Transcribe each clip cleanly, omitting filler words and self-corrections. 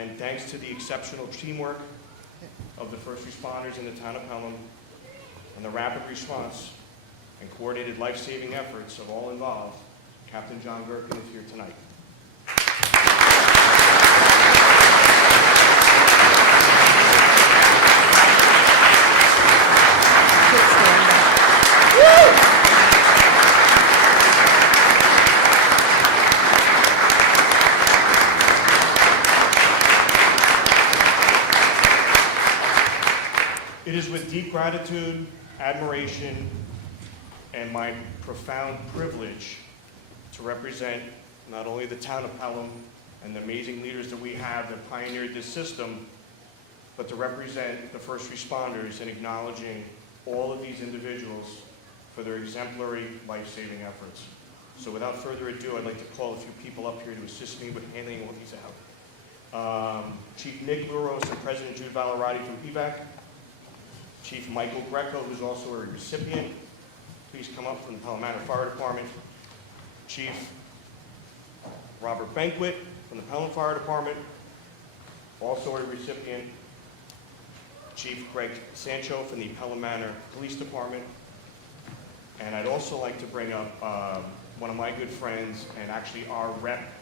And thanks to the exceptional teamwork of the first responders in the town of Pelham and the rapid response and coordinated life-saving efforts of all involved, Captain John Gerken is here tonight. It is with deep gratitude, admiration, and my profound privilege to represent not only the town of Pelham and the amazing leaders that we have that pioneered this system, but to represent the first responders in acknowledging all of these individuals for their exemplary life-saving efforts. So without further ado, I'd like to call a few people up here to assist me with handing all these out. Chief Nick Luros and President Jude Valerati from EVAC. Chief Michael Greco, who's also a recipient. Please come up from the Pelham Manor Fire Department. Chief Robert Banquet from the Pelham Fire Department, also a recipient. Chief Greg Sancho from the Pelham Manor Police Department. And I'd also like to bring up one of my good friends and actually our rep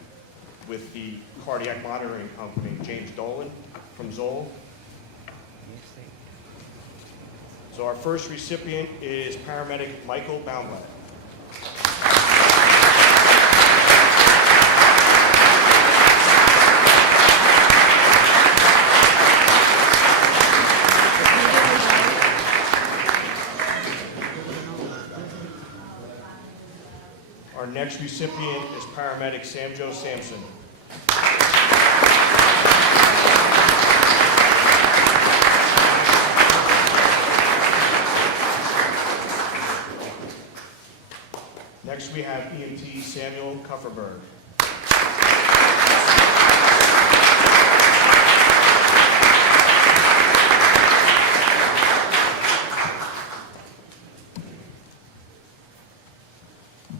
with the cardiac monitoring company, James Dolan from Zoll. So our first recipient is paramedic Michael Baumlatt. Our next recipient is paramedic Sam Joe Sampson. Next we have EMT Samuel Kufferberg.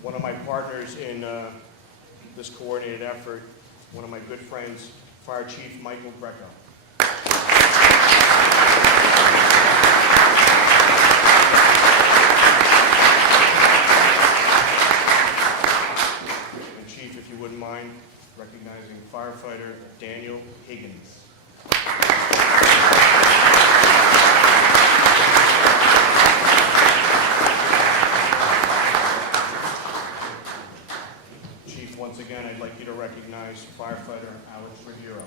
One of my partners in this coordinated effort, one of my good friends, Fire Chief Michael Greco. Wouldn't mind recognizing firefighter Daniel Higgins. Chief, once again, I'd like you to recognize firefighter Alex Ruggiero.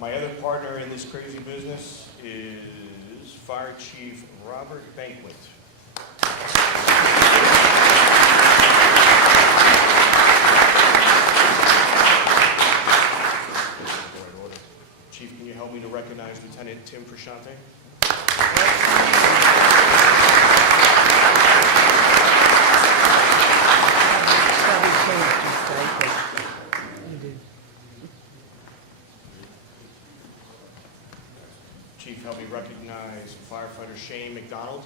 My other partner in this crazy business is Fire Chief Robert Banquet. Chief, can you help me to recognize Lieutenant Tim Frusciante? Chief, help me recognize firefighter Shane McDonald.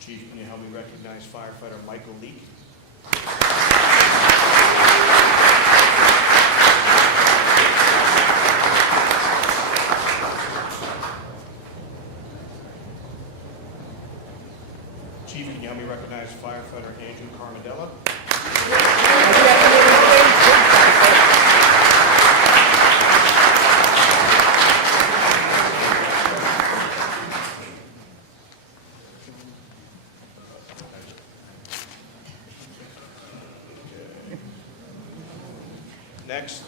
Chief, can you help me recognize firefighter Michael Leake? Chief, can you help me recognize firefighter Andrew Carmadella? Next,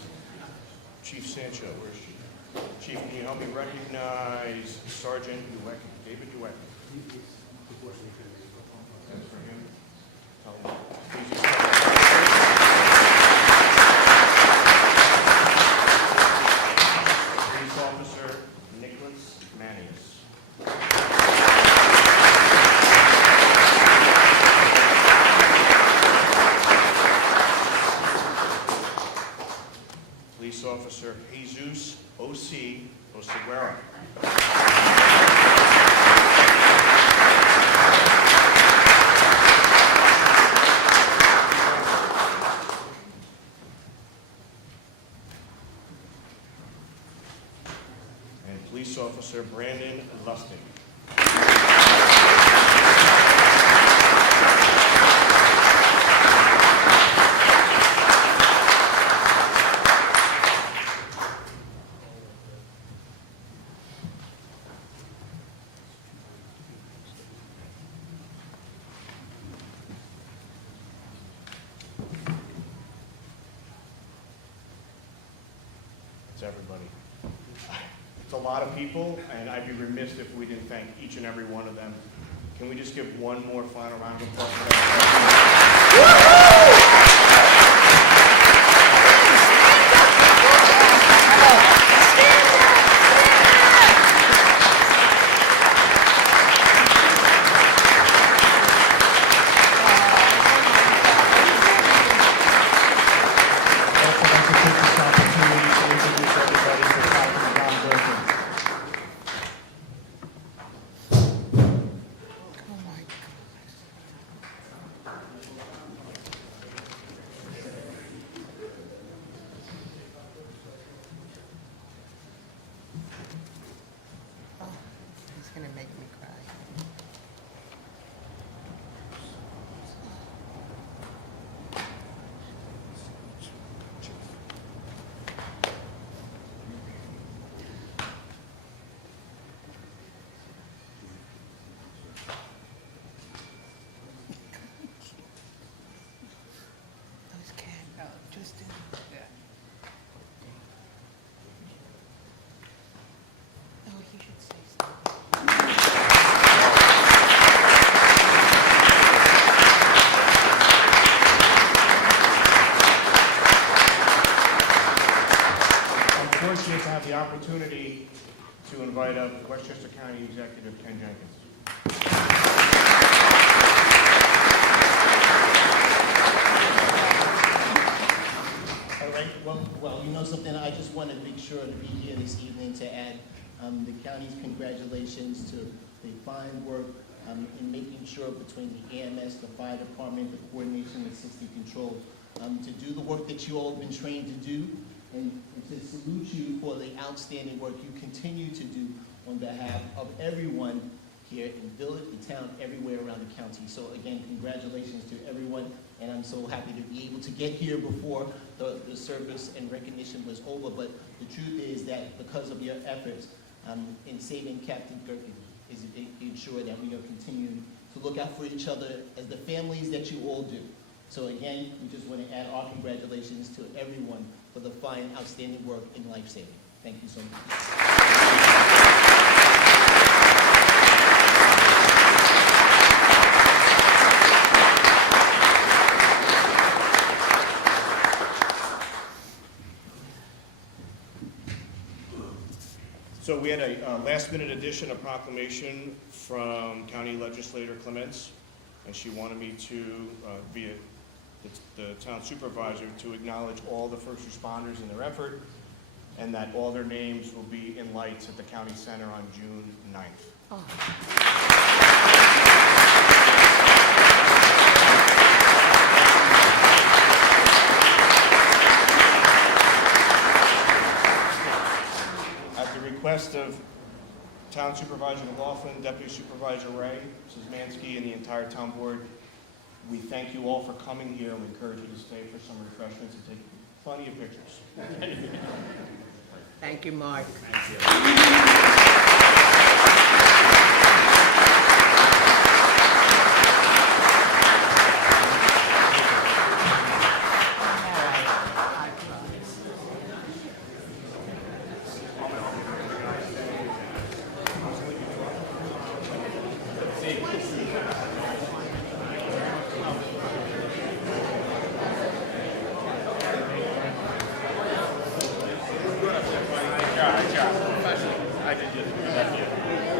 Chief Sancho. Where's Chief? Chief, can you help me recognize Sergeant David Ueck? That's for him. Please use Officer Jesus O.C. Oseguera. And Police Officer Brandon Lustig. Everybody. It's a lot of people, and I'd be remiss if we didn't thank each and every one of them. Can we just give one more final round of applause for that? Gonna make me cry. Those can't just do that. Oh, he should say something. Fortunate to have the opportunity to invite up Westchester County Executive Ken Jenkins. All right, well, you know something, I just want to make sure to be here this evening to add the county's congratulations to the fine work in making sure between the EMS, the fire department, the coordination with safety control, to do the work that you all have been trained to do, and to salute you for the outstanding work you continue to do on behalf of everyone here in the village, the town, everywhere around the county. So again, congratulations to everyone, and I'm so happy to be able to get here before the service and recognition was over. But the truth is that because of your efforts in saving Captain Gerken, is ensure that we are continuing to look out for each other as the families that you all do. So again, we just want to add our congratulations to everyone for the fine, outstanding work in life-saving. Thank you so much. So we had a last-minute addition, a proclamation from County Legislator Clements, and she wanted me to, via the town supervisor, to acknowledge all the first responders in their effort, and that all their names will be in lights at the county center on June 9th. At the request of Town Supervisor McLaughlin, Deputy Supervisor Ray, Mrs. Mansky, and the entire town board, we thank you all for coming here, and we encourage you to stay for some refreshments and take plenty of pictures. Thank you, Mark. Thank you. I did just do that.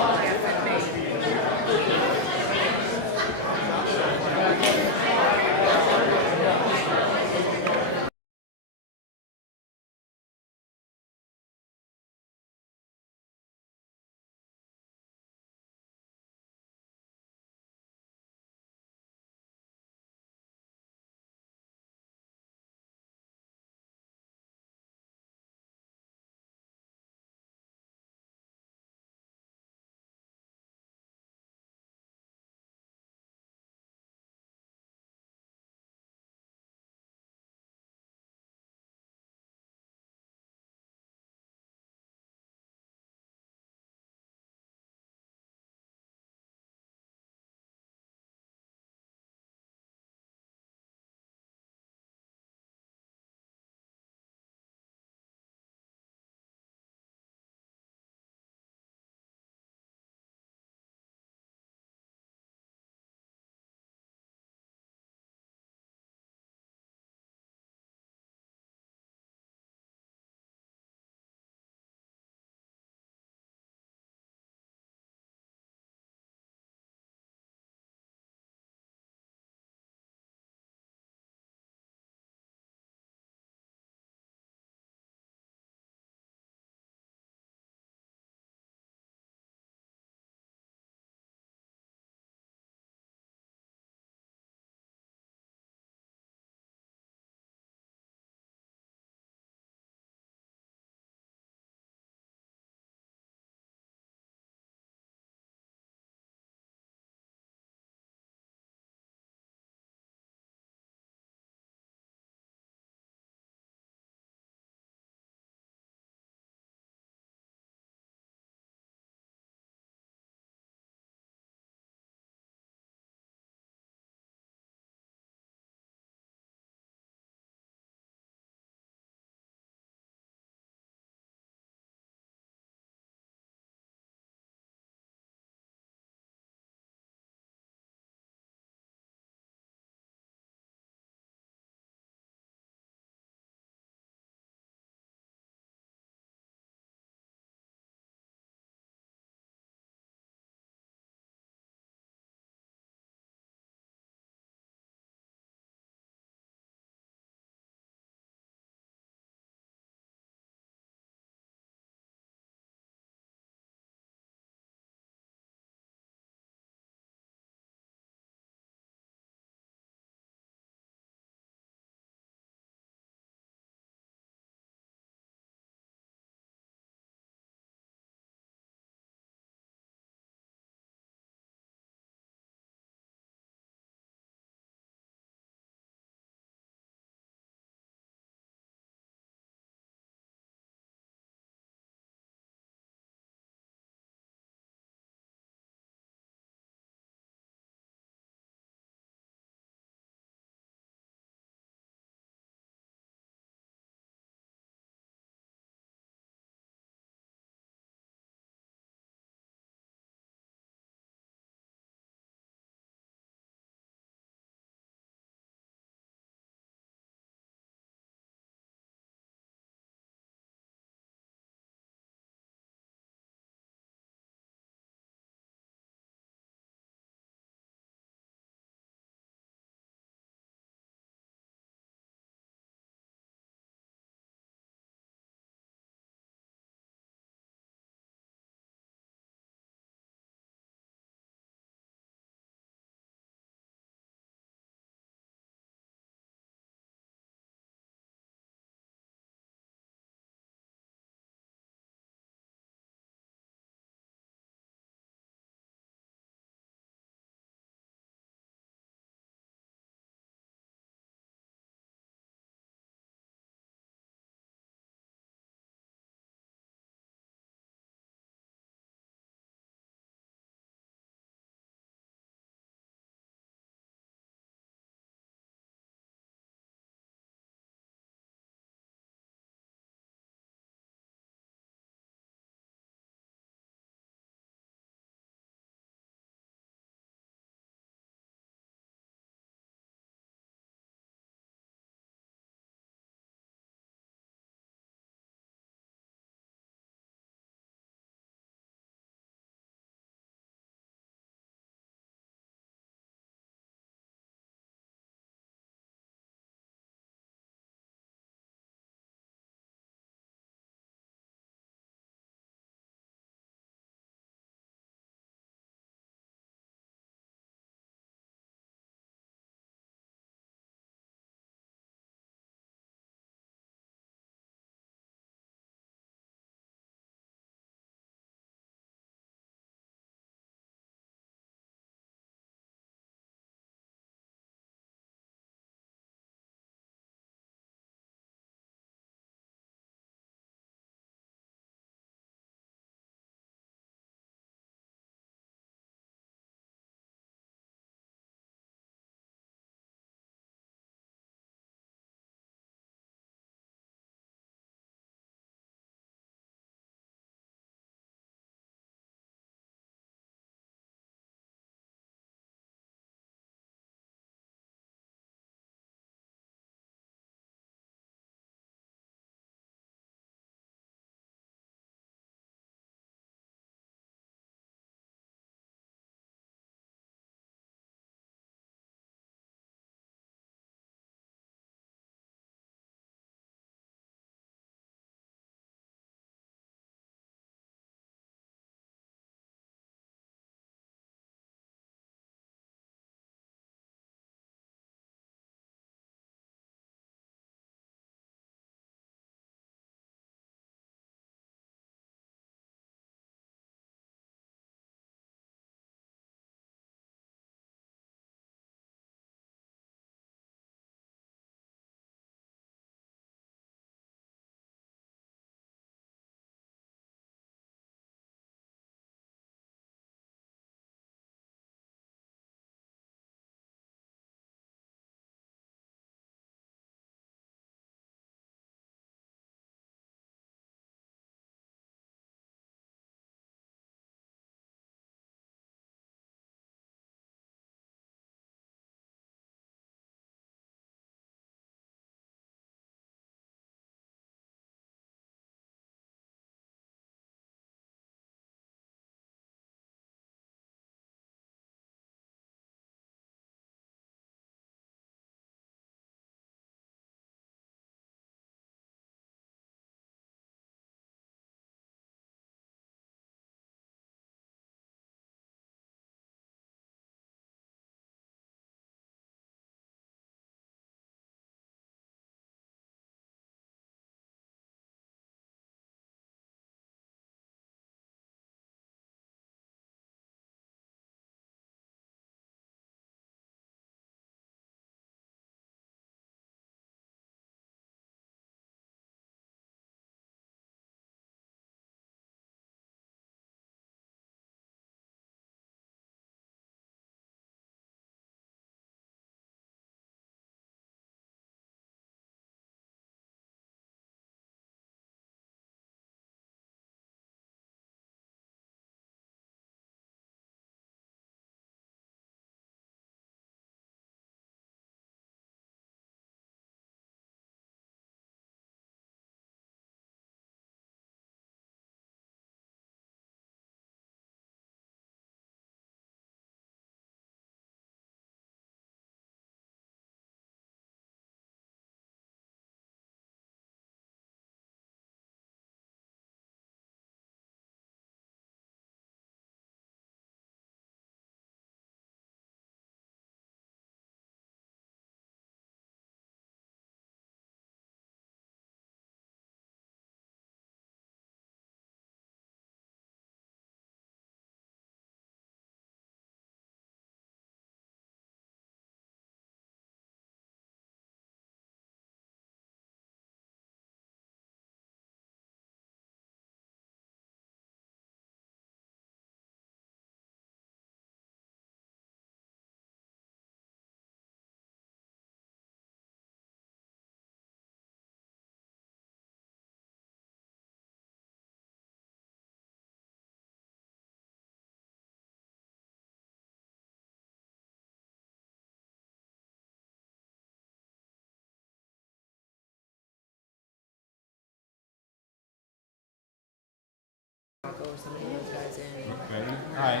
or somebody of those guys in. Ready? All right,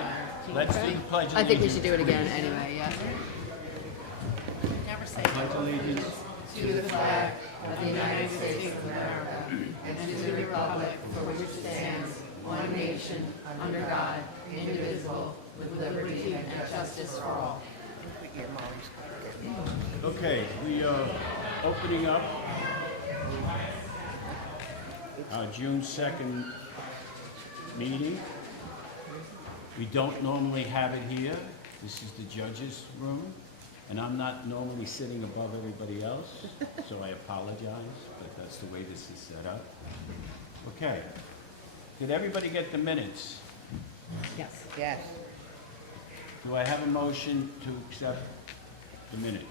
let's do the pledge of allegiance. I think we should do it again anyway, yeah. Pledge allegiance. To the flag of the United States of America and to the republic for which it stands, one nation, under God, indivisible, with liberty and justice for all. Okay, we are opening up our June 2nd meeting. We don't normally have it here. This is the judge's room, and I'm not normally sitting above everybody else, so I apologize, but that's the way this is set up. Okay. Did everybody get the minutes? Yes. Yes. Do I have a motion to accept the minutes?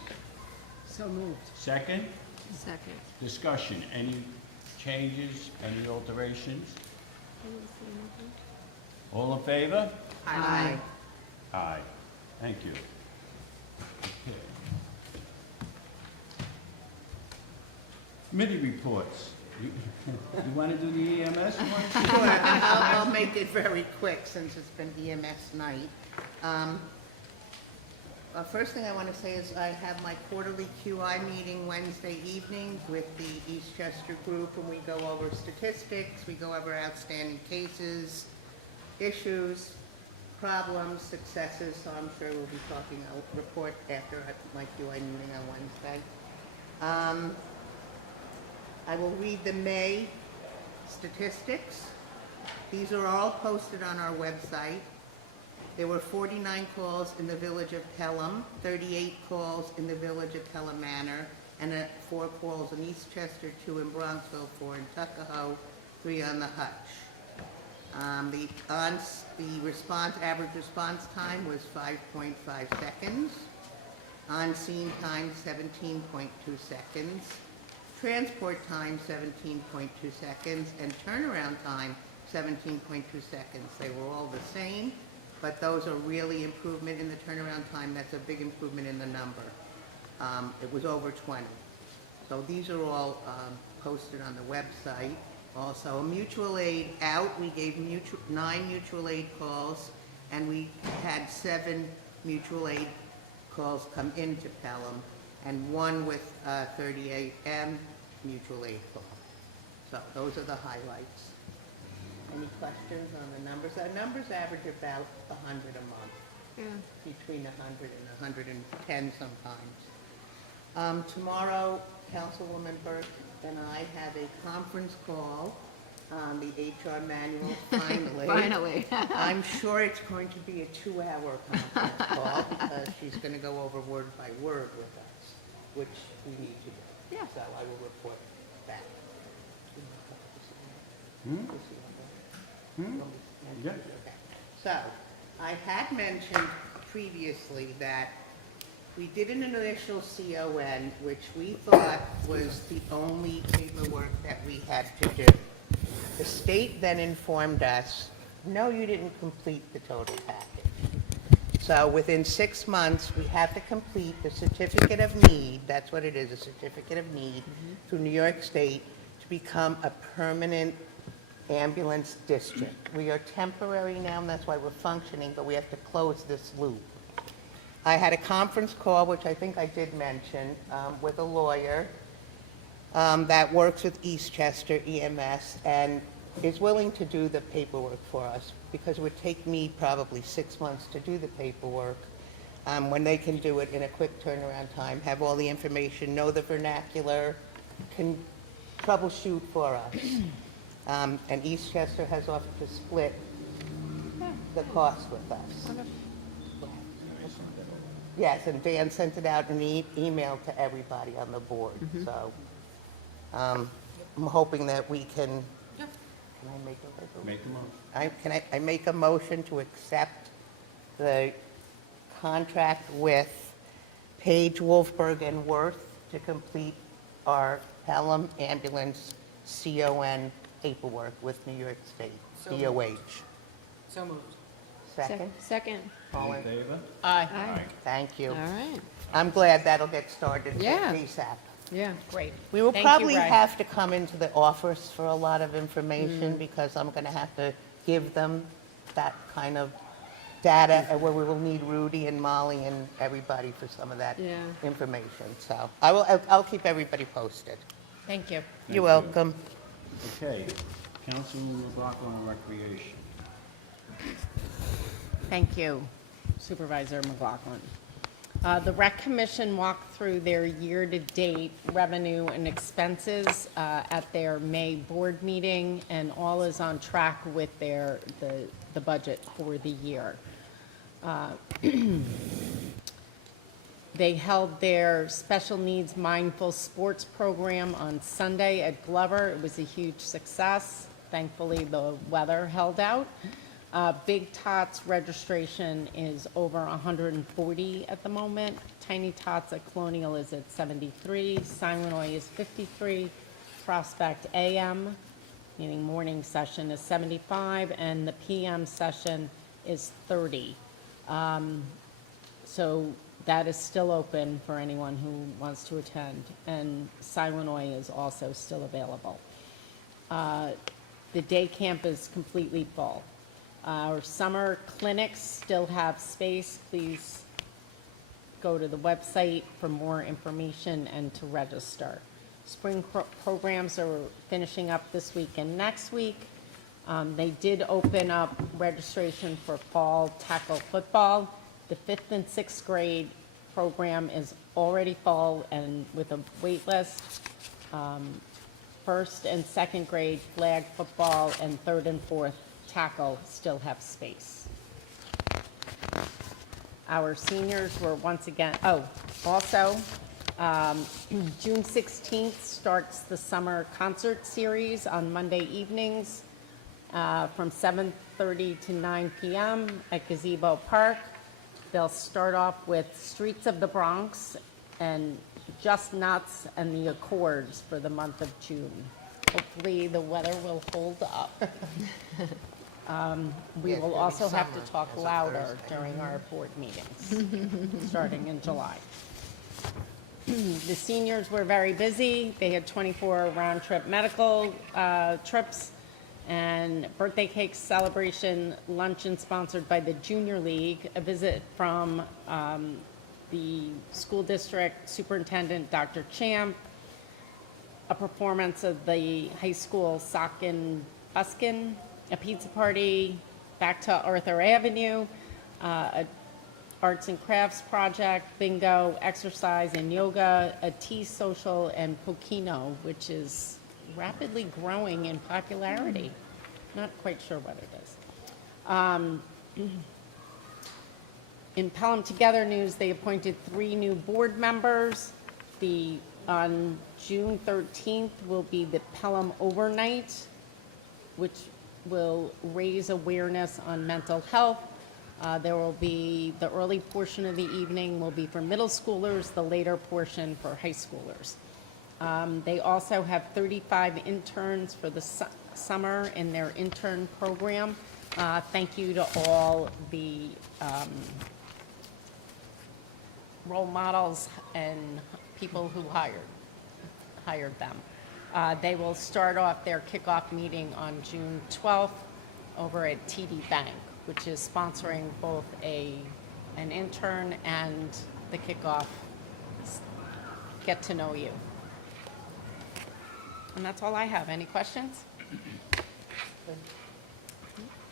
So moved. Second? Second. Discussion, any changes, any alterations? All in favor? Aye. Aye. Thank you. Okay. Committee reports. You want to do the EMS one? Sure, I'll make it very quick since it's been EMS night. First thing I want to say is I have my quarterly QI meeting Wednesday evening with the Eastchester group, and we go over statistics, we go over outstanding cases, issues, problems, successes, so I'm sure we'll be talking, I'll report after my QI meeting on Wednesday. I will read the May statistics. These are all posted on our website. There were 49 calls in the village of Pelham, 38 calls in the village of Pelham Manor, and 4 calls in Eastchester, 2 in Bronxville, 4 in Tuckahoe, 3 on the Hutch. The average response time was 5.5 seconds. On-scene time, 17.2 seconds. Transport time, 17.2 seconds, and turnaround time, 17.2 seconds. They were all the same, but those are really improvement in the turnaround time. That's a big improvement in the number. It was over 20. So these are all posted on the website. Also, a mutual aid out, we gave 9 mutual aid calls, and we had 7 mutual aid calls come into Pelham, and 1 with 38M mutual aid call. So those are the highlights. Any questions on the numbers? Our numbers average about 100 a month, Yeah. between 100 and 110 sometimes. Tomorrow, Councilwoman Burke and I have a conference call on the HR manual, finally. Finally. I'm sure it's going to be a 2-hour conference call, because she's going to go over word by word with us, which we need to do. Yeah. So I will report back. Yeah. Okay. So, I had mentioned previously that we did an initial CON, which we thought was the only paperwork that we had to do. The state then informed us, no, you didn't complete the total package. So within 6 months, we have to complete the certificate of need, that's what it is, a certificate of need, through New York State to become a permanent ambulance district. We are temporary now, and that's why we're functioning, but we have to close this loop. I had a conference call, which I think I did mention, with a lawyer that works with Eastchester EMS and is willing to do the paperwork for us, because it would take me probably 6 months to do the paperwork, when they can do it in a quick turnaround time, have all the information, know the vernacular, can troubleshoot for us. And Eastchester has offered to split the cost with us. Yes, and Dan sent it out in the email to everybody on the board, so I'm hoping that we can I make a Make a motion. I make a motion to accept the contract with Page, Wolfberg, and Worth to complete our Pelham ambulance CON paperwork with New York State, So DOH. So moved. Second? Second. All in favor? Aye. Aye. Thank you. All right. I'm glad that'll get started Yeah. ASAP. Yeah. Great. We will Thank you, probably Ray. have to come into the office for a lot of information because I'm going to have to give them that kind of data, and where we will need Rudy and Molly and everybody for some of that Yeah. information. So I'll keep everybody posted. Thank you. You're you. welcome. Okay, Councilman McLaughlin on Recreation. Thank you, Supervisor McLaughlin. The Rec Commission walked through their year-to-date revenue and expenses at their May board meeting, and all is on track with the budget for the year. They held their Special Needs Mindful Sports Program on Sunday at Glover. It was a huge success. Thankfully, the weather held out. Big Tots registration is over 140 at the moment. Tiny Tots at Colonial is at 73. Silonoy is 53. Prospect AM, meaning morning session, is 75, and the PM session is 30. So that is still open for anyone who wants to attend, and Silonoy is also still available. The day camp is completely full. Our summer clinics still have space. Please go to the website for more information and to register. Spring programs are finishing up this week and next week. They did open up registration for fall tackle football. The 5th and 6th grade program is already full and with a wait list. 1st and 2nd grade flag football and 3rd and 4th tackle still have space. Our seniors were once again, also, June 16th starts the summer concert series on Monday evenings from 7:30 to 9 p.m. at Gazebo Park. They'll start off with Streets of the Bronx and Just Nuts and the Accords for the month of June. Hopefully, the weather will hold up. We Yeah, will during also have to summer, talk as of louder Thursday. during our board meetings, starting in July. The seniors were very busy. They had 24 round-trip medical trips and birthday cake celebration luncheon sponsored by the Junior League, a visit from the school district superintendent, Dr. Champ, a performance of the high school sock and buskin, a pizza party back to Arthur Avenue, a arts and crafts project, bingo, exercise and yoga, a tea social, and Pokino, which is rapidly growing in popularity. Not quite sure what it is. In Pelham Together news, they appointed 3 new board members. On June 13th will be the Pelham Overnight, which will raise awareness on mental health. There will be, the early portion of the evening will be for middle schoolers, the later portion for high schoolers. They also have 35 interns for the summer in their intern program. Thank you to all the role models and people who hired them. They will start off their kickoff meeting on June 12th over at TD Bank, which is sponsoring both an intern and the kickoff get to know you. And that's all I have. Any questions?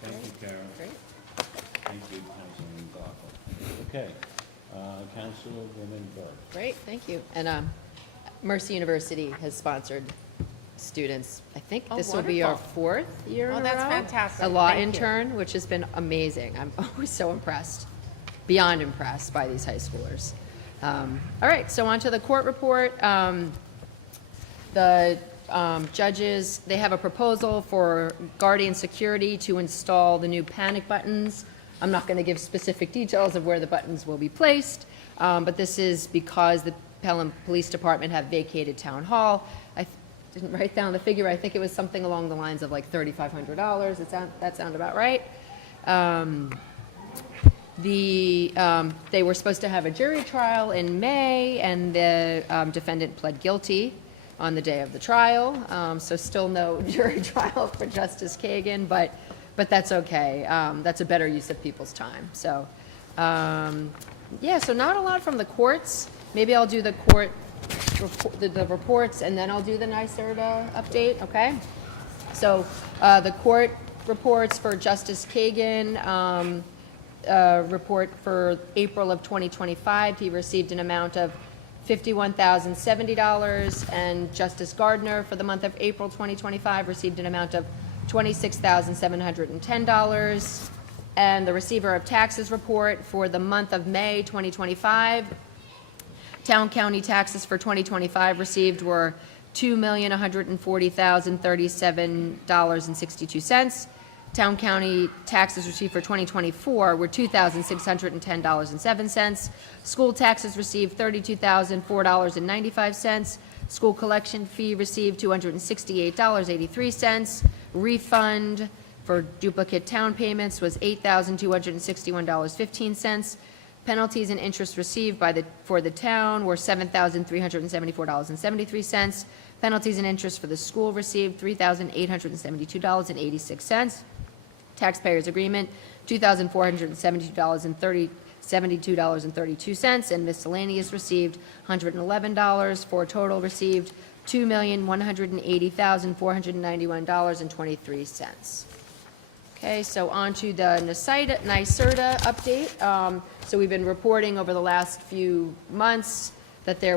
Thank you, Karen. Great. Thank you, Councilman McLaughlin. Okay, Councilwoman Burke. Great, thank you. And Mercy University has sponsored students. I think Oh, this will be our wonderful. 4th year in Oh, a that's row. fantastic. A law Thank you. intern, which has been amazing. I'm always so impressed, beyond impressed by these high schoolers. All right, so on to the court report. The judges, they have a proposal for Guardian Security to install the new panic buttons. I'm not going to give specific details of where the buttons will be placed, but this is because the Pelham Police Department have vacated Town Hall. I didn't write down the figure. I think it was something along the lines of like $3,500. That sound about right? They were supposed to have a jury trial in May, and the defendant pled guilty on the day of the trial. So still no jury trial for Justice Kagan, but but that's okay. That's a better use of people's time. So, yeah, so not a lot from the courts. Maybe I'll do the court, the reports, and then I'll do the NYSERDA update, okay? So, the court reports for Justice Kagan, report for April of 2025, he received an amount of $51,070, and Justice Gardner for the month of April 2025 received an amount of $26,710. And the receiver of taxes report for the month of May 2025, town county taxes for 2025 received were $2,140,037.62. Town county taxes received for 2024 were $2,610.07. School taxes received $32,004.95. School collection fee received $268.83. Refund for duplicate town payments was $8,261.15. Penalties and interest received for the town were $7,374.73. Penalties and interest for the school received $3,872.86. Taxpayers agreement, $2,472.32, and miscellaneous received $111, for a total received $2,180,491.23. Okay, so on to the NYSERDA update. So we've been reporting over the last few months that we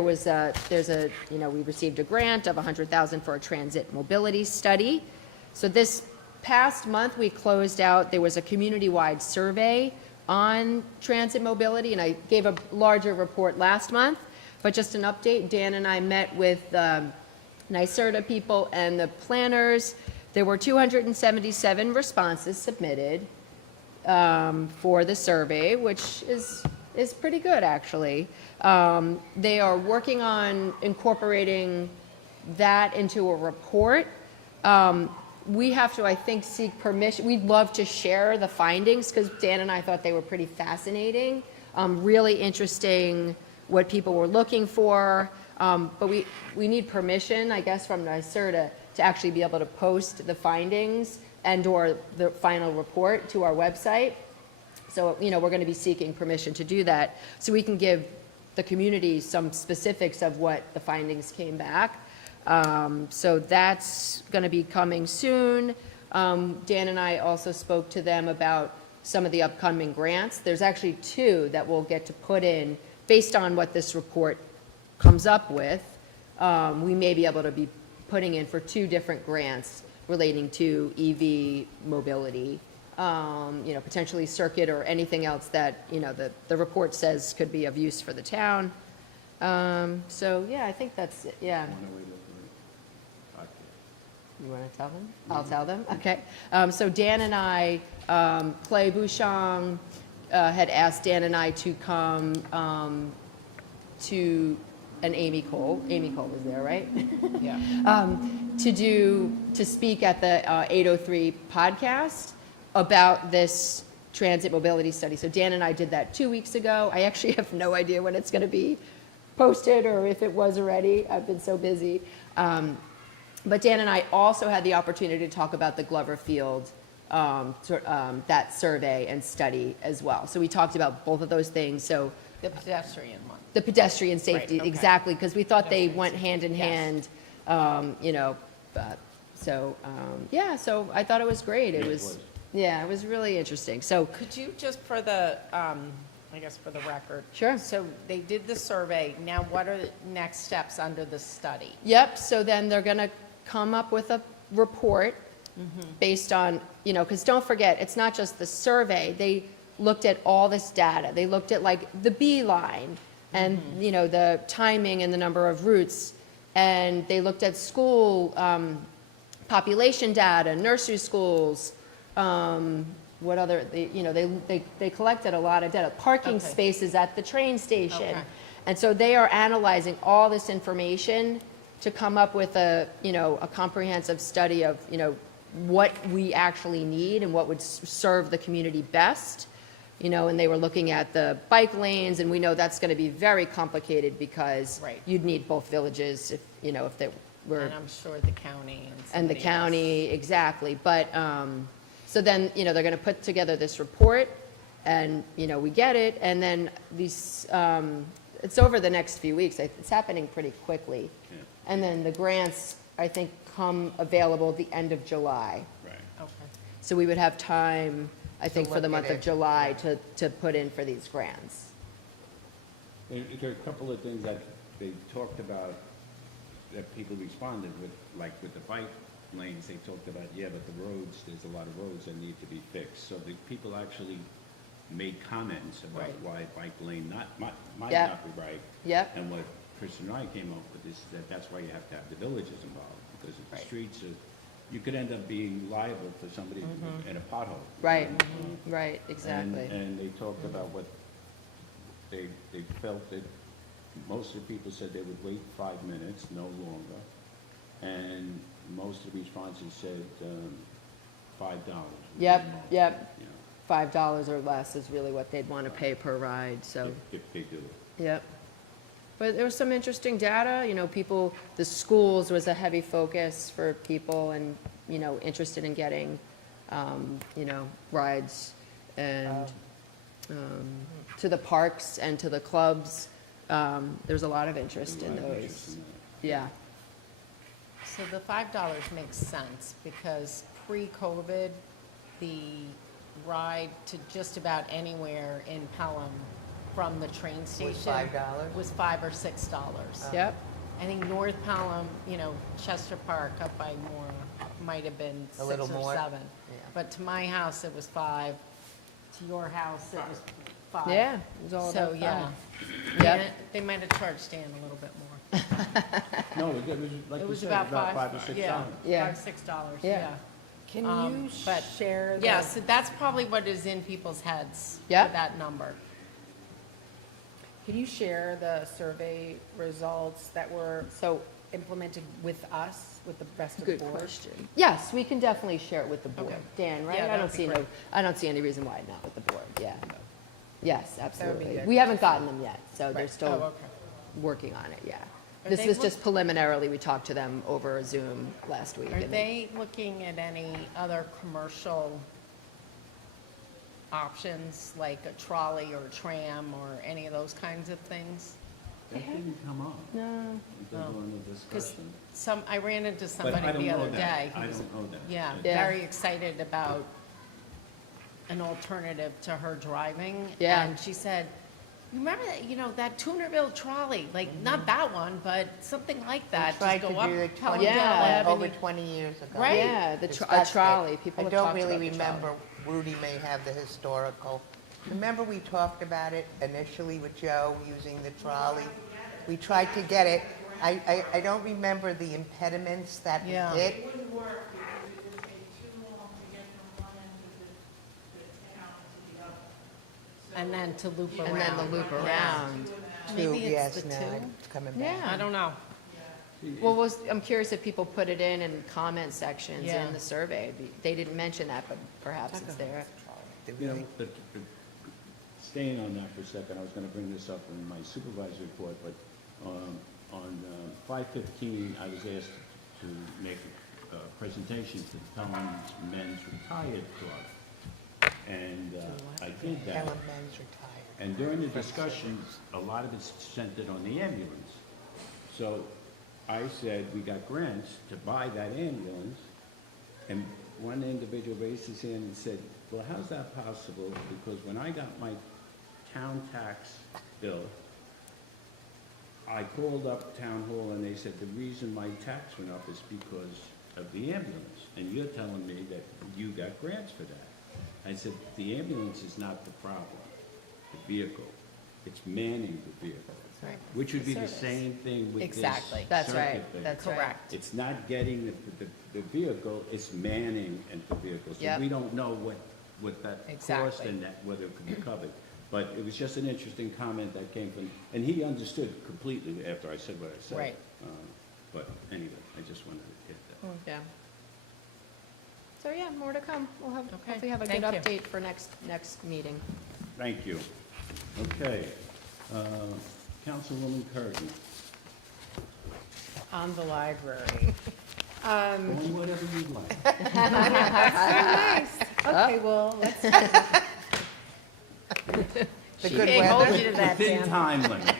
received a grant of $100,000 for a transit mobility study. So this past month, we closed out, there was a community-wide survey on transit mobility, and I gave a larger report last month, but just an update, Dan and I met with NYSERDA people and the planners. There were 277 responses submitted for the survey, which is pretty good, actually. They are working on incorporating that into a report. We have to, I think, seek permission. We'd love to share the findings because Dan and I thought they were pretty fascinating, really interesting what people were looking for. But we need permission, I guess, from NYSERDA to actually be able to post the findings and/or the final report to our website. So, we're going to be seeking permission to do that so we can give the community some specifics of what the findings came back. So that's going to be coming soon. Dan and I also spoke to them about some of the upcoming grants. There's actually 2 that we'll get to put in based on what this report comes up with. We may be able to be putting in for 2 different grants relating to EV mobility, potentially circuit or anything else that, the report says could be of use for the town. So, yeah, I think that's it, yeah. You want to tell them? I'll tell them, okay. So Dan and I, Clay Bouchon had asked Dan and I to come to, and Amy Cole was there, right? Yeah. To speak at the 803 podcast about this transit mobility study. So Dan and I did that 2 weeks ago. I actually have no idea when it's going to be posted or if it was already. I've been so busy. But Dan and I also had the opportunity to talk about the Glover Field, that survey and study as well. So we talked about both of those things. So The pedestrian one. the pedestrian safety, Right, okay. exactly, because we thought they Pedestrian went hand in Yes. hand. So I thought it was great. It was really interesting. So, Could you just for the, I guess for the record? Sure. So they did the survey. Now what are the next steps under the study? yep, so then they're going to come up with a report based on, because don't forget, it's not just the survey. They looked at all this data. They looked at like the B line and, the timing and the number of routes. And they looked at school population data, nursery schools, what other, they collected a lot of data, parking Okay. spaces at the train station. Okay. And so they are analyzing all this information to come up with a comprehensive study of, what we actually need and what would serve the community best. And they were looking at the bike lanes, and we know that's going to be very complicated because Right. you'd need both villages if they were, And I'm sure the county and and the somebody else. county, exactly. But, So then, you know, they're going to put together this report, and, you know, we get it, and then these, it's over the next few weeks. It's happening pretty quickly. Yeah. And then the grants, I think, come available at the end of July. Right. Okay. So we would have time, I think, for the look at month of it. July to put in for these grants. There are a couple of things that they talked about that people responded with, like with the bike lanes, they talked about, yeah, but the roads, there's a lot of roads that need to be fixed. So the people actually made comments about Right. why bike lane might Yeah. not be right. Yep. And what Chris and I came up with is that that's why you have to have the villages involved, because if the Right. streets are, you could end up being liable for somebody in a pothole. Right, right, exactly. And they talked about what they felt that most of the people said they would wait 5 minutes, no longer. And most of the responses said $5. would be Yep, the most, yep. you know, $5 or less is really what they'd want to pay per ride, so, if they do it. yep. But there was some interesting data, you know, people, the schools was a heavy focus for people and, you know, interested in getting, you know, rides and to the parks and to the clubs. There's a lot of interest in There's a lot of interest those. in that. Yeah, So the $5 makes sense, because pre-COVID, the ride to just about anywhere in Pelham from the train station. $5? Was $5 or $6. yep, I think North Pelham, you know, Chester Park up by Moore might have been A little 6 or more? 7. Yeah. But to my house, it was 5. To your house, it was 5. yeah, it was all So, about yeah. fun. Yep. They might have charged Dan a little bit more. No, it was, like It you was said, about about five. $5 or $6. Yeah. Yeah. $5, $6, Yeah. yeah. Can you But share the? Yeah, so that's probably what is in people's heads. Yeah. For that number. Can you share the survey results that were So, implemented with us, with the rest of good the board? question. Yes, we can definitely share it with the board. Okay. Dan, right? Yeah, I that don't would be see great. I don't see any reason why not with the board, yeah. Yes, would be absolutely. good. We haven't gotten them yet, so they're Right. still Oh, okay. working on it, yeah. Are This they was look- just preliminarily, we talked to them over Zoom last week. Are and they looking at any other commercial options, like a trolley or a tram or any of those kinds of things? That didn't come up. No, It doesn't go into Because discussion. I ran into But somebody I don't the know other that. day. I who was- don't know that. Yeah, Yeah. very excited about an alternative to her driving. Yeah. And she said, you remember that, you know, that Tunerville trolley, like, not that one, but something like that. Just Tried to go up do the Pelham Yeah. Avenue. over 20 years ago. Right. yeah, a Discussed it. trolley, people have talked I about don't the really trolley. remember, Rudy may have the historical. Remember we talked about it initially with Joe, using the trolley? We tried to get it. I don't remember the impediments that we Yeah. hit. Wouldn't work because it would take too long to get from one end of the town to the other. And then to loop around. And then the loop around. Maybe Yes, it's the now two? it's coming Yeah. back. I don't know. Well, I'm curious if people put it in comment sections Yeah. in the survey. They didn't mention that, but perhaps it's there. Did You know, we? staying on that for a second, I was gonna bring this up in my supervisory report, but, on 5/15, I was asked to make a presentation to the Pelham Men's Retired Club. And, I did that. Pelham Men's retired. And during the discussions, a lot of it's centered on the ambulance. So I said, we got grants to buy that ambulance, and one individual raised his hand and said, well, how's that possible? Because when I got my town tax bill, I called up town hall and they said, the reason my tax went up is because of the ambulance. And you're telling me that you got grants for that. I said, the ambulance is not the problem, the vehicle. It's manning the vehicle. Right. Which would be the Service. same thing with this Exactly. That's right, circuit thing. that's right. Correct. It's not getting the vehicle, it's manning the vehicle. So Yep. we don't know what that cost Exactly. and that, whether it could be covered. But it was just an interesting comment that came from, and he understood completely after I said what I said. Right. But anyway, I just wanted to hit that. Yeah. So, yeah, more to come. We'll have, Okay, hopefully have a good thank you. update for next meeting. Thank you. Okay. Councilwoman Curtin, On the library. on whatever you'd like. That's so nice. Okay, well, let's, The She good can't hold weather. you to that, Within Dan. time limit.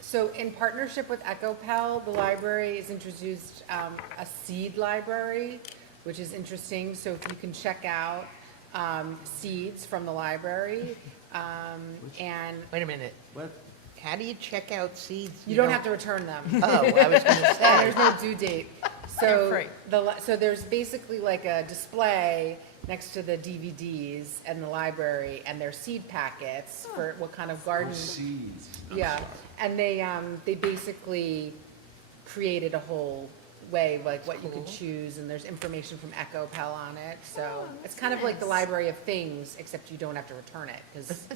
so in partnership with EcoPel, the library has introduced a seed library, which is interesting. So if you can check out seeds from the library, and Wait a minute. What? How do you check out seeds? you don't have to return them. Oh, I was gonna And say. there's no due date. They're So, free. so there's basically like a display next to the DVDs and the library, and their seed packets for what kind of garden. Seeds. Yeah, and they basically created a whole way, like what you could choose, and there's information from EcoPel on it, so it's kind of like the library of things, except you don't have to return it, because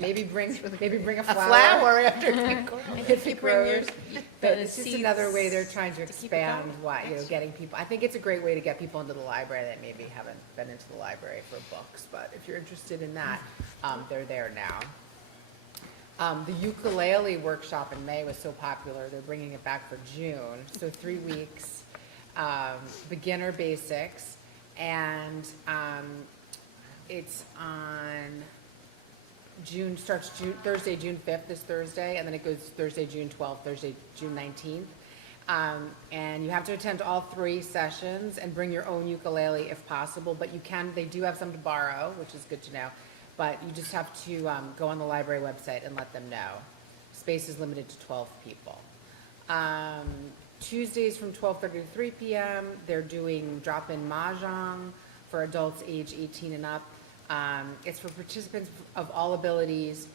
maybe bring a flower. Flower after If it grows, but the it's just another way they're trying to keep it expand why, getting people, I think it's a great way to get people into the library that maybe haven't been into the library for books, but if you're interested in that, they're there now. The ukulele workshop in May was so popular, they're bringing it back for June, so 3 weeks, beginner basics, and, it's on Thursday, June 5th, this Thursday, and then it goes Thursday, June 12th, Thursday, June 19th. And you have to attend all 3 sessions and bring your own ukulele if possible, but they do have some to borrow, which is good to know. But you just have to go on the library website and let them know. Space is limited to 12 people. Tuesdays from 12:30 to 3 p.m., they're doing drop-in mahjong for adults age 18 and up. It's for participants of all abilities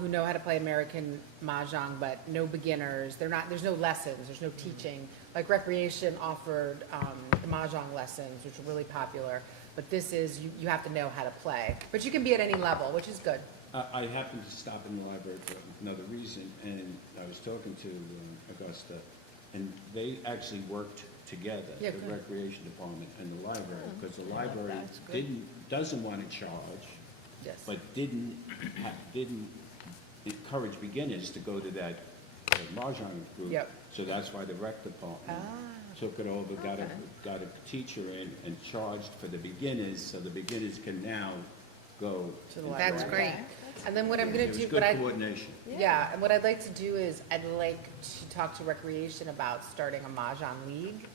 who know how to play American mahjong, but no beginners. There's no lessons, there's no teaching. Like Recreation offered the mahjong lessons, which were really popular. But this is, you have to know how to play. But you can be at any level, which is good. I happened to stop in the library for another reason, and I was talking to Augusta, and they actually worked together, Yeah, the good. recreation department and the library, because the library That's good. doesn't want to charge, Yes. but didn't encourage beginners to go to that mahjong group. Yep. So that's why the rec department took it over, got a teacher in and charged for the beginners, so the beginners can now go. To the and That's learn. great. And then what I'm gonna It was do, good what coordination. yeah, and what I'd like to do is, I'd like to talk to Recreation about starting a mahjong league,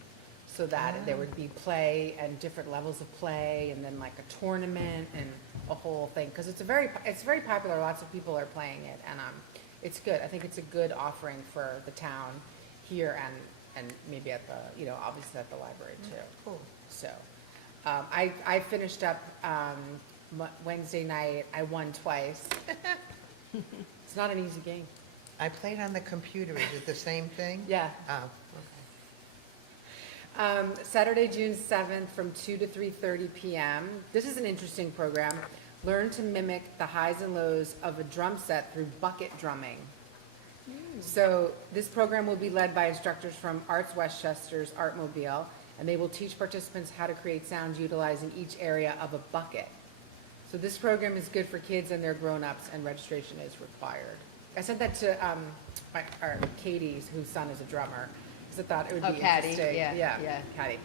so that there would be play and different levels of play, and then like a tournament and a whole thing, because it's very popular, lots of people are playing it, and it's good, I think it's a good offering for the town here and maybe at the, obviously at the library too. Cool. So, I finished up, Wednesday night, I won twice. It's not an easy game. I played on the computer. Is it the same thing? Yeah. Oh, Saturday, June 7th, from 2 to 3:30 p.m. This is an interesting program. Learn to mimic the highs and lows of a drum set through bucket drumming. So this program will be led by instructors from Arts Westchester's Artmobile, and they will teach participants how to create sounds utilizing each area of a bucket. So this program is good for kids and their grown-ups, and registration is required. I sent that to Katie, whose son is a drummer, because I thought it would be Patty, interesting. yeah. Patty.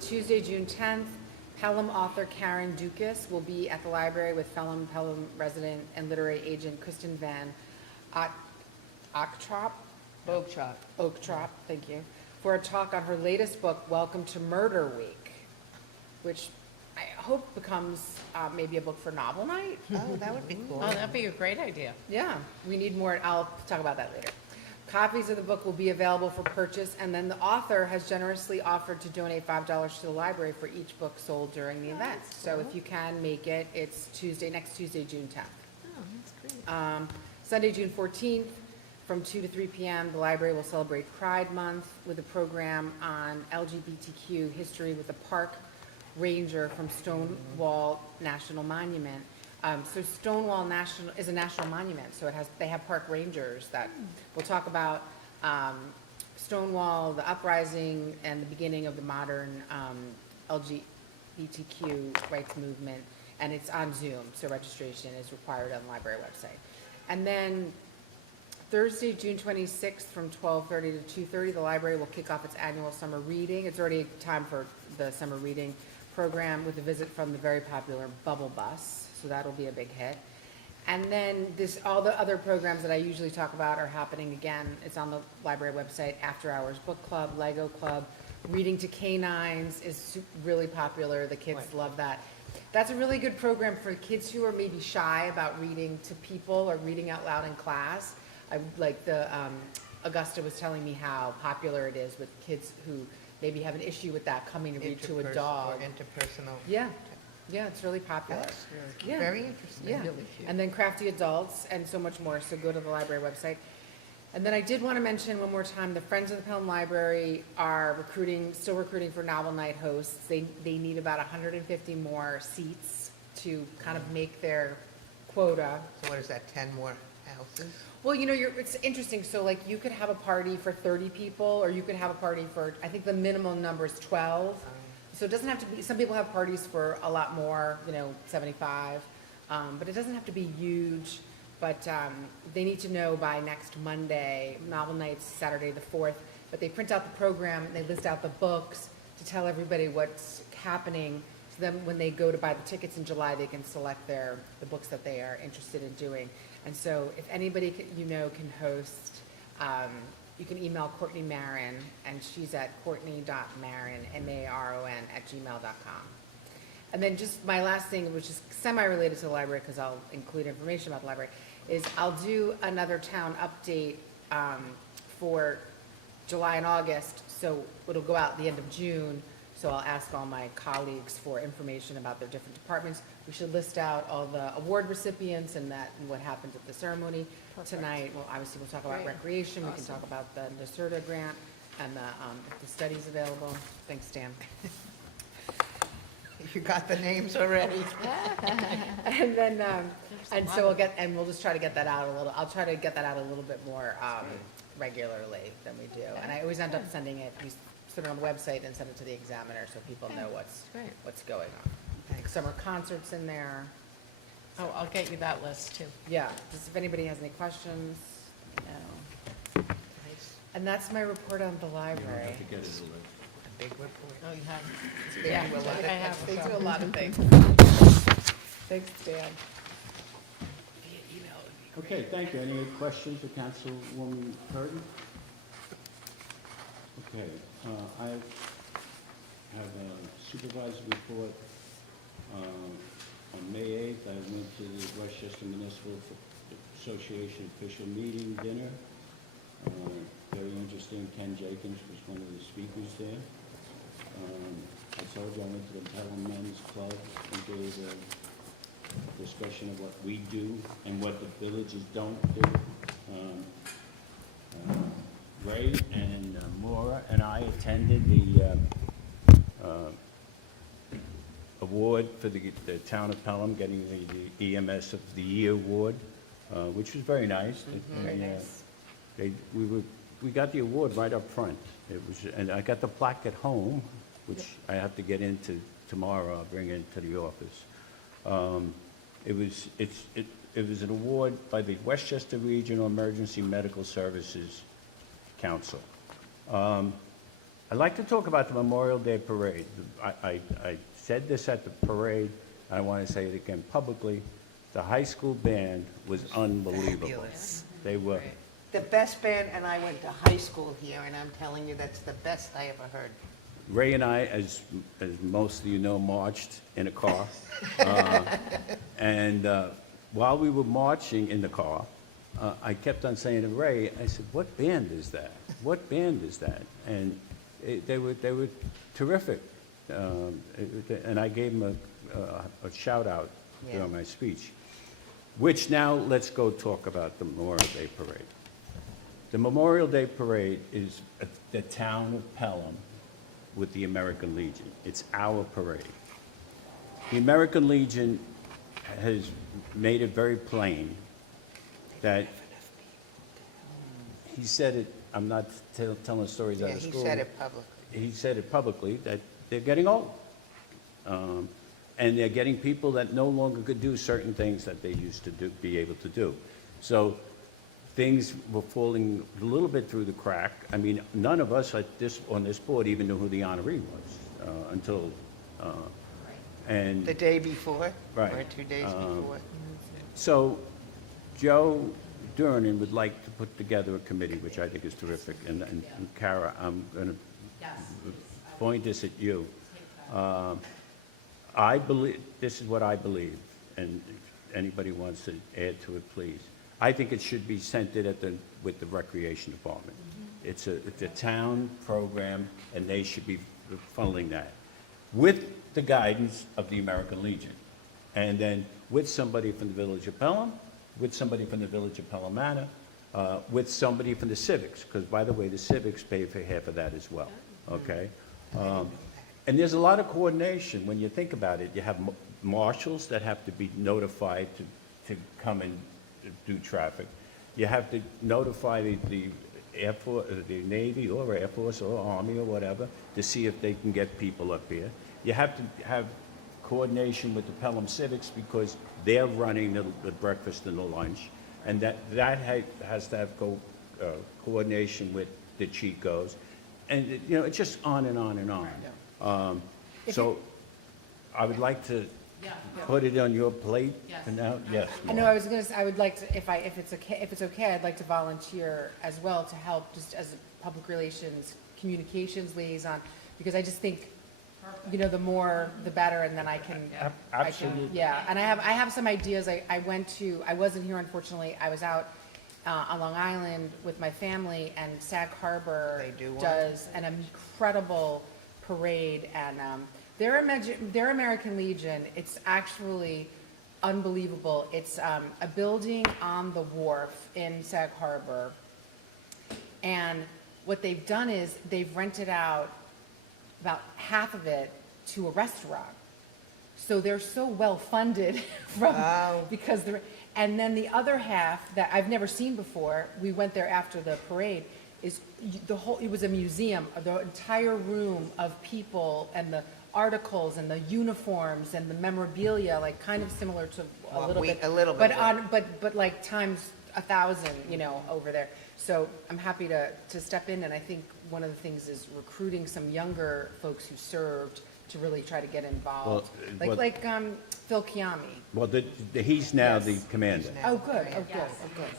Tuesday, June 10th, Pelham author Karen Dukas will be at the library with Pelham resident and literary agent Kristen Van Oaktrop, thank you, for a talk on her latest book, Welcome to Murder Week, which I hope becomes maybe a book for novel night. oh, that would be cool. Oh, that'd be a great idea. Yeah, we need more, I'll talk about that later. Copies of the book will be available for purchase, and then the author has generously offered to donate $5 to the library for each book sold during the event. So if you can make it, it's next Tuesday, June 10th. Oh, that's great. Sunday, June 14th, from 2 to 3 p.m., the library will celebrate Pride Month with a program on LGBTQ history with a park ranger from Stonewall National Monument. So Stonewall National is a national monument, so they have park rangers that will talk about Stonewall, the uprising, and the beginning of the modern LGBTQ rights movement, and it's on Zoom, so registration is required on the library website. And then Thursday, June 26th, from 12:30 to 2:30, the library will kick off its annual summer reading. It's already time for the summer reading program with a visit from the very popular Bubble Bus, so that'll be a big hit. And then all the other programs that I usually talk about are happening again. It's on the library website, After Hours Book Club, Lego Club. Reading to Canines is really popular. The kids love that. That's a really good program for kids who are maybe shy about reading to people or reading out loud in class. Augusta was telling me how popular it is with kids who maybe have an issue with that, coming to read to a dog. Or interpersonal. Yeah, it's really popular. That's really Yeah. very interesting. Yeah, and then crafty adults and so much more, so go to the library website. And then I did want to mention one more time, the Friends of the Pelham Library are still recruiting for novel night hosts. They need about 150 more seats to kind of make their quota. So what is that, 10 more houses? Well, it's interesting, so like you could have a party for 30 people, or you could have a party for, I think the minimum number is 12. So it doesn't have to be, some people have parties for a lot more, 75, but it doesn't have to be huge. But they need to know by next Monday, novel night's Saturday the 4th, but they print out the program, and they list out the books to tell everybody what's happening. So then when they go to buy the tickets in July, they can select the books that they are interested in doing. And so if anybody can host, you can email Courtney Marin, and she's at courtney.marin, maron@gmail.com. And then just my last thing, which is semi-related to the library, because I'll include information about the library, is I'll do another town update for July and August, so it'll go out at the end of June, so I'll ask all my colleagues for information about their different departments. We should list out all the award recipients and what happens at the ceremony tonight. Well, obviously, we'll talk about recreation, we can talk about the NYSERDA grant, and if the study's available. Thanks, Dan. You got the names already? And then, we'll just try to get that out a little, I'll try to get that out a little bit more regularly than we do. And I always end up sending it, we put it on the website and send it to the Examiner so people know what's going on. Thanks. Summer concerts in there. Oh, I'll get you that list too. Yeah, just if anybody has any questions. No. And that's my report on the library. A big report. Oh, you have? They Yeah, do a lot of I have. They do a lot of things. Thanks, Dan. Okay, thank you. Any questions for Councilwoman Curtin? Okay, I have a supervisor's report. On May 8th, I went to the Westchester Municipal Association official meeting dinner. Very interesting. Ken Jenkins was one of the speakers there. I told you I went to the Pelham Men's Club and gave a discussion of what we do and what the villages don't do. Ray and Maura and I attended the award for the town of Pelham, getting the EMS of the Year award, which was very nice. Very nice. We got the award right up front. And I got the plaque at home, which I have to get into tomorrow. I'll bring it into the office. It was an award by the Westchester Regional Emergency Medical Services Council. I'd like to talk about the Memorial Day Parade. I said this at the parade, and I want to say it again publicly. The high school band was unbelievable. Fabulous. They were. The best band, and I went to high school here, and I'm telling you, that's the best I ever heard. Ray and I, as most of you know, marched in a car. And while we were marching in the car, I kept on saying to Ray, I said, "What band is that? What band is that?" And they were terrific. And I gave them a shout out during my speech. Which now let's go talk about the Memorial Day Parade. The Memorial Day Parade is the town of Pelham with the American Legion. It's our parade. The American Legion has made it very plain that he said it, I'm not telling stories out of school. He said it publicly. He said it publicly, that they're getting old. And they're getting people that no longer could do certain things that they used to be able to do. So things were falling a little bit through the crack. I mean, none of us on this board even knew who the honoree was until, and. The day before? Right. Or 2 days before? So Joe Durnan would like to put together a committee, which I think is terrific. And Kara, I'm going to point this at you. I believe, this is what I believe, and if anybody wants to add to it, please. I think it should be centered with the Recreation Department. It's a town program, and they should be funneling that with the guidance of the American Legion. And then with somebody from the Village of Pelham, with somebody from the Village of Pelham Manor, with somebody from the Civics, because by the way, the Civics pay for half of that as well, okay? And there's a lot of coordination when you think about it. You have marshals that have to be notified to come and do traffic. You have to notify the Air Force, the Navy or Air Force or Army or whatever to see if they can get people up here. You have to have coordination with the Pelham Civics because they're running the breakfast and the lunch. And that has to have coordination with the Chicos. And, you know, it's just on and on and on. So I would like to put it on your plate for now. Yes. I know, I was gonna say, I would like to, if it's okay, I'd like to volunteer as well to help just as a public relations, communications liaison, because I just think, you know, the more, the better, and then I can. Absolutely. Yeah, and I have some ideas. I wasn't here unfortunately, I was out on Long Island with my family, and Sag Harbor They do one? does an incredible parade, and their American Legion, it's actually unbelievable. It's a building on the wharf in Sag Harbor, and what they've done is they've rented out about half of it to a restaurant. So they're so well funded from, because they're, and then the other half that I've never seen before, we went there after the parade, is it was a museum, the entire room of people and the articles and the uniforms and the memorabilia, like kind of similar to What a little we- bit. a little But bit, but like times 1,000, you know, over there. So I'm happy to step in, and I think one of the things is recruiting some younger folks who served to really try to get involved. Well, Like Phil Chiami. Well, he's now the Yes. commander. Oh, good, oh, good,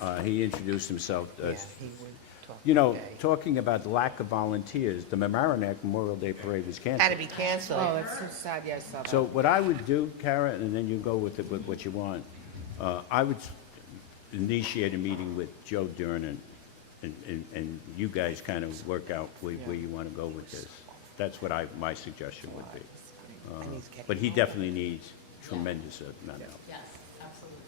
oh, good. He introduced himself Yeah, as, he would talk you know, today. talking about the lack of volunteers, the Mamaroneck Memorial Day Parade was Had to canceled. be canceled. Oh, that's so sad, yeah, I saw that. So what I would do, Kara, and then you go with what you want, I would initiate a meeting with Joe Durnan, and you guys kind of work out where you want to go with this. That's what my suggestion would be. And he's getting But he older. definitely needs tremendous amount of help. Yes, absolutely.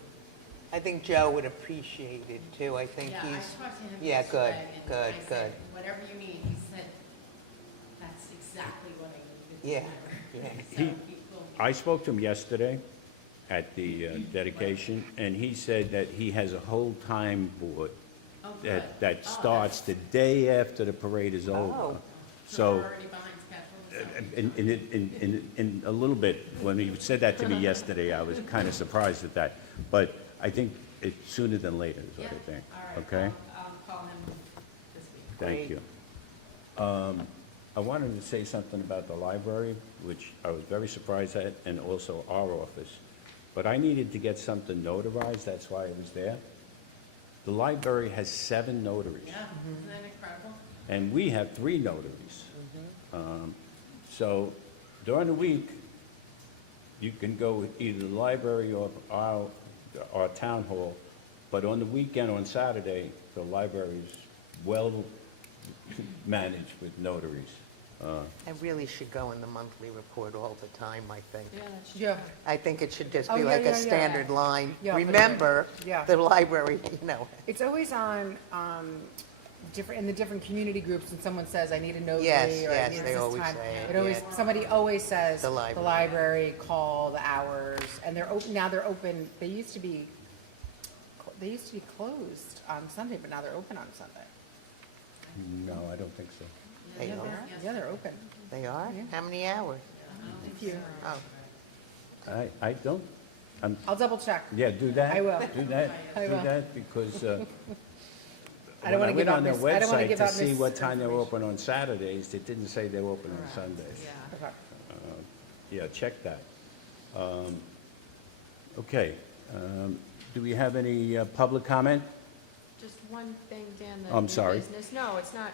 I think Joe would appreciate it too. I think Yeah, I he's, talked to him yeah, good, yesterday, and good, I said, good. whatever you need, he said, that's exactly what I needed to Yeah, hear. yeah. So he will, I spoke to him yesterday at the dedication, and he said that he has a whole time board oh, good. that starts the day after the parade is over. Oh. So, We're already behind schedule, so. in a little bit, when he said that to me yesterday, I was kind of surprised at that. But I think it's sooner than later, is what I think. All right, Okay? I'll call him this week. Thank Great. you. I wanted to say something about the library, which I was very surprised at, and also our office. But I needed to get something notarized, that's why I was there. The library has 7 notaries, Yeah, isn't that incredible? and we have 3 notaries. So during the week, you can go either the library or our town hall, but on the weekend, on Saturday, the library is well managed with notaries. I really should go in the monthly report all the time, I think. Yeah, that's Yeah, I think it should just Oh, be yeah, like yeah, a yeah. standard line. Yeah, for sure. Remember, Yeah. the library, you know. it's always on, in the different community groups, and someone says, I need a notary, Yes, or I yes, need they this always time. say it, It always, yeah. somebody always says, The the library. library, call the hours, and they're open, now they're open, they used to be closed on Sunday, but now they're open on Sunday. No, I don't think so. They Yeah, are? Yeah, they're open. They are? Yeah. How many hours? If you, Oh, I don't, I'll double check. yeah, do that. I will. Do that, I do will. that, because I don't wanna give out When I mis- went I don't wanna on their give website out to see what time they were misinformation. open on Saturdays, it didn't say they were open on Sundays. Okay. Yeah, check that. Okay, do we have any public comment? Just one thing, Dan, the I'm new sorry. business. No, it's not,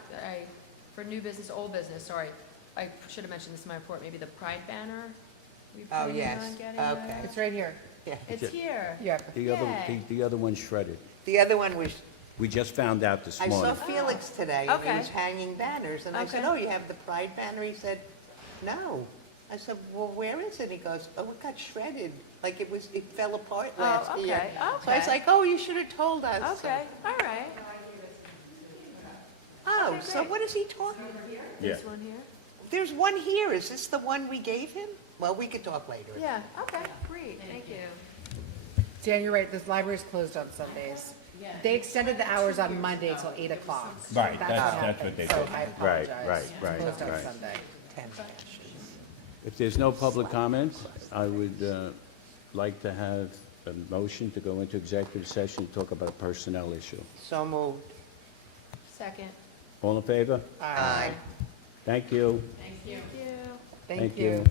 for new business, old business, sorry. I should have mentioned this in my report, maybe the Pride banner. We Oh, planning yes. on getting Okay. that? It's right here. It's here. Yeah. The other one's shredded. The other one was, We just found out this I saw morning. Felix today, and he Okay. was hanging banners, and I said, Okay. oh, you have the Pride banner? He said, no. I said, well, where is it? He goes, oh, it got shredded, like it fell apart last Oh, year. okay, So I was okay. like, oh, you should have told us. Okay, all right. Oh, Okay, so great. what is he talking? Yeah. This one here? There's one here, is this the one we gave him? Well, we could talk later. Yeah, okay, great, thank you. Dan, you're right, this library's closed on Sundays. They extended the hours on Monday till 8 o'clock. Right, that's happened. what they So did. I Right, apologize. right, It's right, closed on right. Sunday. If there's no public comment, I would like to have a motion to go into executive session to talk about a personnel issue. So moved. Second. All in favor? Aye. Thank you. Thank you. Thank Thank you. you.